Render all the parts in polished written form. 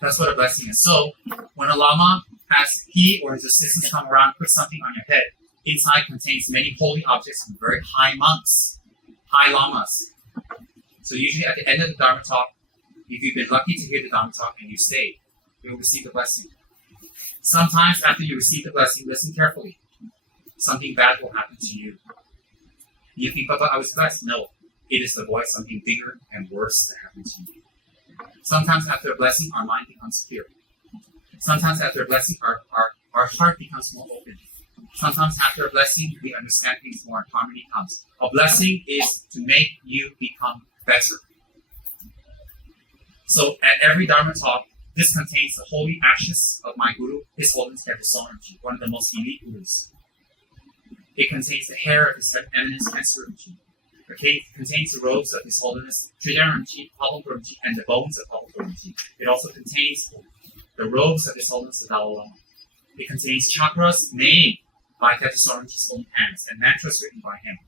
That's what a blessing is. So when a Lama has he or his assistants come around, put something on your head, inside contains many holy objects from very high monks, high Lamas. So usually at the end of the Dharma talk, if you've been lucky to hear the Dharma talk and you stay, you'll receive the blessing. Sometimes after you receive the blessing, listen carefully. Something bad will happen to you. You think, Papa, I was blessed. No, it is the voice something bigger and worse that happened to you. Sometimes after a blessing, our mind becomes clear. Sometimes after a blessing, our heart becomes more open. Sometimes after a blessing, we understand things more and harmony comes. A blessing is to make you become better. So at every Dharma talk, this contains the holy ashes of my Guru, His Holiness Tetrasoranji, one of the most elite Gurus. It contains the hair of His Eminence Kansuranji. It contains the robes of His Holiness Tridaranji, Pabulguranji, and the bones of Pabulguranji. It also contains the robes of His Holiness the Dalai Lama. It contains chakras made by Tetrasoranji's own hands and mantras written by him.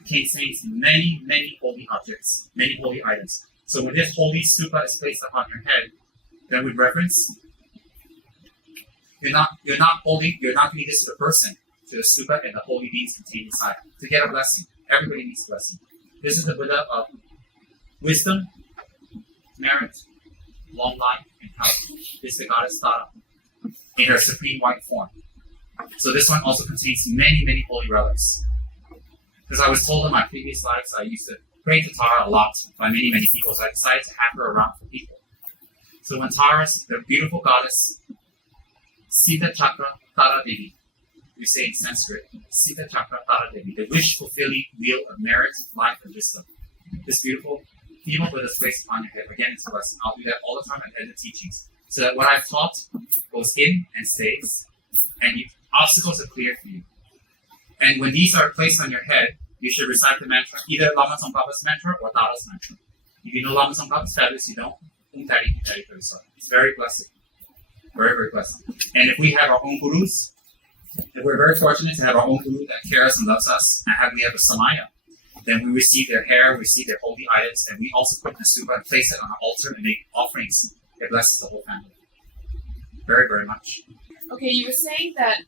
It contains many, many holy objects, many holy items. So when this holy stupa is placed upon your head, then with reverence, you're not doing this to the person, to the stupa and the holy beings contained inside. To get a blessing, everybody needs a blessing. This is the Buddha of wisdom, merit, long life, and health. This is the goddess Tara in her supreme white form. So this one also contains many, many holy relics. Because I was told in my previous lives, I used to pray to Tara a lot by many, many people, so I decided to have her around for people. So when Tara's, the beautiful goddess, Sita Chakra Tara Devi, we say in Sanskrit, Sita Chakra Tara Devi, the wish-fulfilling wheel of merit, life, and wisdom. This beautiful female Buddha is placed upon your head. Again, it's a lesson. I'll do that all the time at the end of teachings. So that what I've taught goes in and stays, and obstacles are clear for you. And when these are placed on your head, you should recite the mantra, either Lama Tsongkhapa's mantra or Tara's mantra. If you know Lama Tsongkhapa's fabulous, you don't. It's very blessed. Very, very blessed. And if we have our own gurus, if we're very fortunate to have our own guru that cares and loves us, and we have a samaya, then we receive their hair, receive their holy items, and we also put the stupa and place it on our altar and make offerings. It blesses the whole family. Very, very much. Okay, you were saying that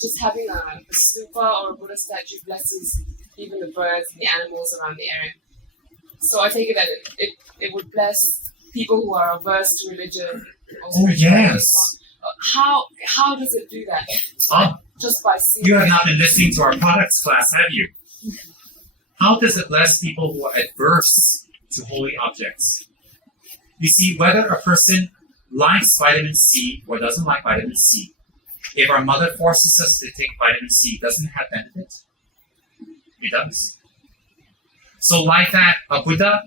just having a stupa or a Buddha statue blesses even the birds and the animals around the area. So I take it that it would bless people who are averse to religion. Oh, yes. How does it do that? Just by seeing. You have not been listening to our products class, have you? How does it bless people who are adverse to holy objects? You see, whether a person likes vitamin C or doesn't like vitamin C, if our mother forces us to take vitamin C, doesn't it have benefit? It does. So like that, a Buddha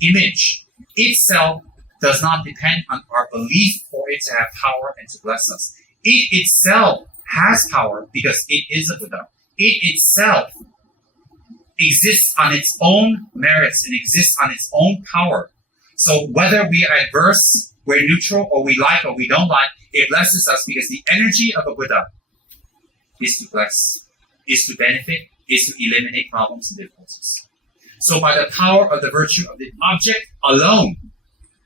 image itself does not depend on our belief for it to have power and to bless us. It itself has power because it is a Buddha. It itself exists on its own merits and exists on its own power. So whether we are adverse, we're neutral, or we like or we don't like, it blesses us because the energy of a Buddha is to bless, is to benefit, is to eliminate problems and difficulties. So by the power of the virtue of the object alone,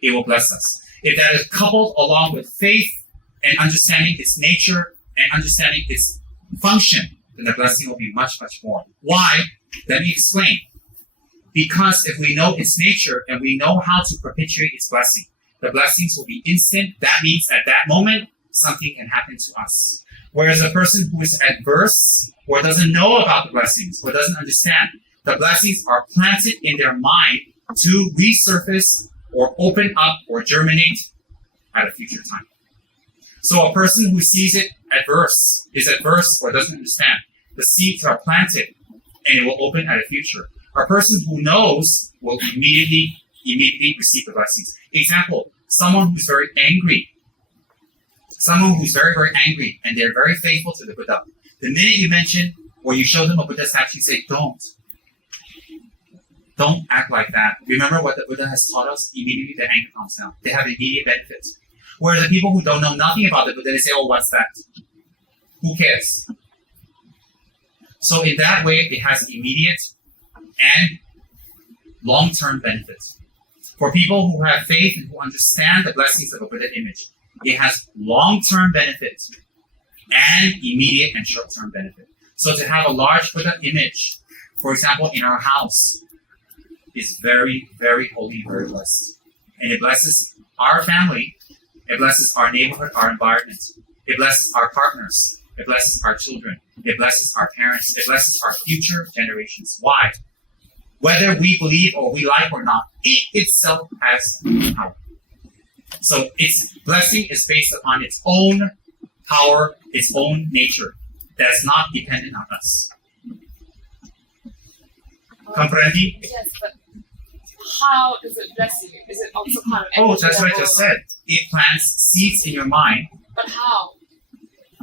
it will bless us. If that is coupled along with faith and understanding its nature and understanding its function, then the blessing will be much, much more. Why? Let me explain. Because if we know its nature and we know how to perpetuate its blessing, the blessings will be instant. That means at that moment, something can happen to us. Whereas a person who is adverse or doesn't know about the blessings or doesn't understand, the blessings are planted in their mind to resurface or open up or germinate at a future time. So a person who sees it is adverse or doesn't understand, the seeds are planted and it will open at a future. A person who knows will immediately receive the blessings. Example, someone who's very angry. Someone who's very, very angry and they're very faithful to the Buddha. The minute you mention or you show them a Buddha statue, you say, don't. Don't act like that. Remember what the Buddha has taught us? Immediately the anger comes down. They have immediate benefits. Whereas the people who don't know nothing about the Buddha, they say, oh, what's that? Who cares? So in that way, it has immediate and long-term benefits. For people who have faith and who understand the blessings of a Buddha image, it has long-term benefit and immediate and short-term benefit. So to have a large Buddha image, for example, in our house, is very, very holy, very blessed. And it blesses our family, it blesses our neighborhood, our environment, it blesses our partners, it blesses our children, it blesses our parents, it blesses our future generations. Why? Whether we believe or we like or not, it itself has power. So its blessing is based upon its own power, its own nature. That's not dependent on us. Comprendi? Yes, but how does it bless you? Is it also kind of Oh, that's what I level? just said. It plants seeds in your mind. But how?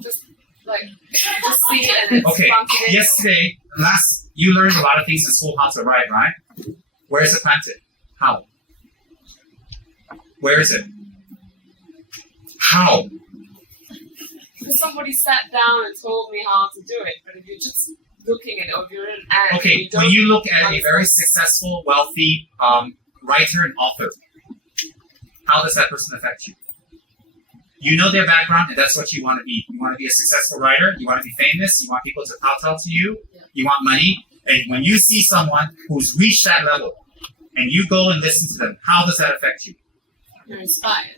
Just see it and it's Okay, planted in. yesterday, you learned a lot of things in school how to write, right? Where is it planted? How? Where is it? How? Because somebody sat down and told me how to do it, but if you're just looking at it, or if you're an ad, Okay, when you look at a very successful, wealthy writer and author, how does that person affect you? You know their background, and that's what you want to be. You want to be a successful writer. You want to be famous. You want people to kowtow to you. Yeah. You want money. And when you see someone who's reached that level, and you go and listen to them, how does that affect you? you're inspired.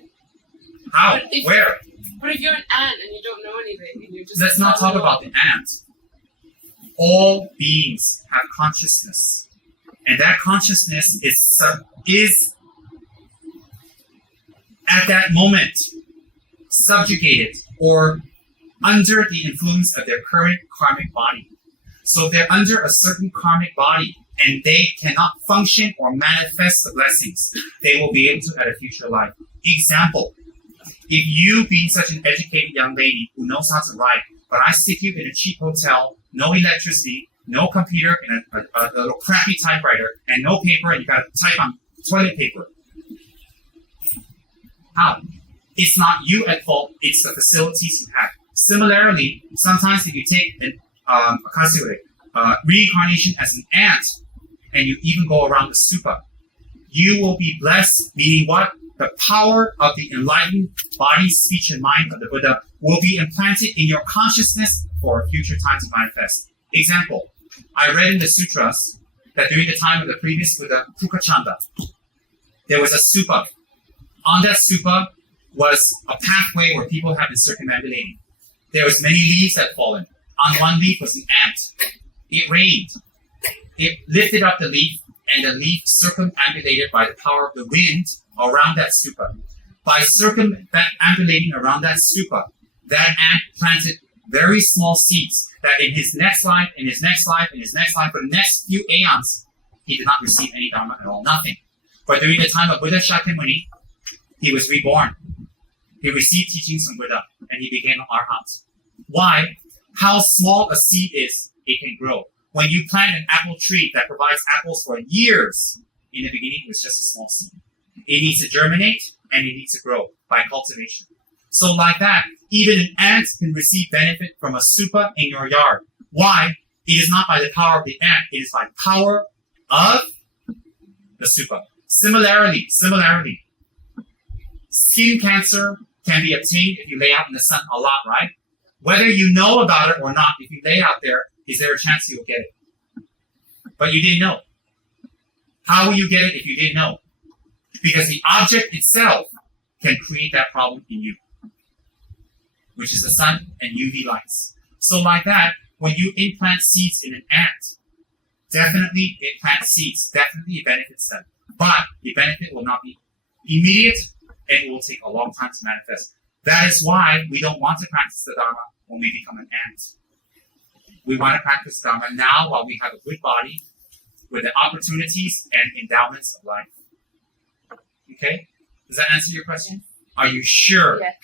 How? But if- Where? But if you're an ant and you don't know anything, and you're just Let's not talk about the ant. All beings have consciousness, and that consciousness is at that moment subjugated or under the influence of their current karmic body. So they're under a certain karmic body, and they cannot function or manifest the blessings they will be able to at a future life. Example, if you, being such an educated young lady who knows how to write, but I stick you in a cheap hotel, no electricity, no computer, and a little crappy typewriter, and no paper, and you gotta type on toilet paper. How? It's not you at fault, it's the facilities you have. Similarly, sometimes if you take reincarnation as an ant, and you even go around the stupa, you will be blessed, meaning what? The power of the enlightened body, speech, and mind of the Buddha will be implanted in your consciousness for a future time to manifest. Example, I read in the sutras that during the time of the previous Buddha, Pukachanda, there was a stupa. On that stupa was a pathway where people have been circumambulating. There was many leaves that had fallen. On one leaf was an ant. It rained. It lifted up the leaf, and the leaf circumambulated by the power of the wind around that stupa. By circumambulating around that stupa, that ant planted very small seeds that in his next life, in his next life, in his next life, for the next few aeons, he did not receive any dharma at all, nothing. But during the time of Buddha Shakyamuni, he was reborn. He received teachings from Buddha, and he became an arhat. Why? How small a seed is, it can grow. When you plant an apple tree that provides apples for years, in the beginning it was just a small seed. It needs to germinate, and it needs to grow by cultivation. So like that, even an ant can receive benefit from a stupa in your yard. Why? It is not by the power of the ant, it is by the power of the stupa. Similarly, skin cancer can be obtained if you lay out in the sun a lot, right? Whether you know about it or not, if you lay out there, is there a chance you will get it? But you didn't know. How will you get it if you didn't know? Because the object itself can create that problem in you, which is the sun and UV lights. So like that, when you implant seeds in an ant, definitely it plants seeds, definitely it benefits them. But the benefit will not be immediate, and it will take a long time to manifest. That is why we don't want to practice the Dharma when we become an ant. We want to practice Dharma now while we have a good body with the opportunities and endowments of life. Okay? Does that answer your question? Are you sure? Yes.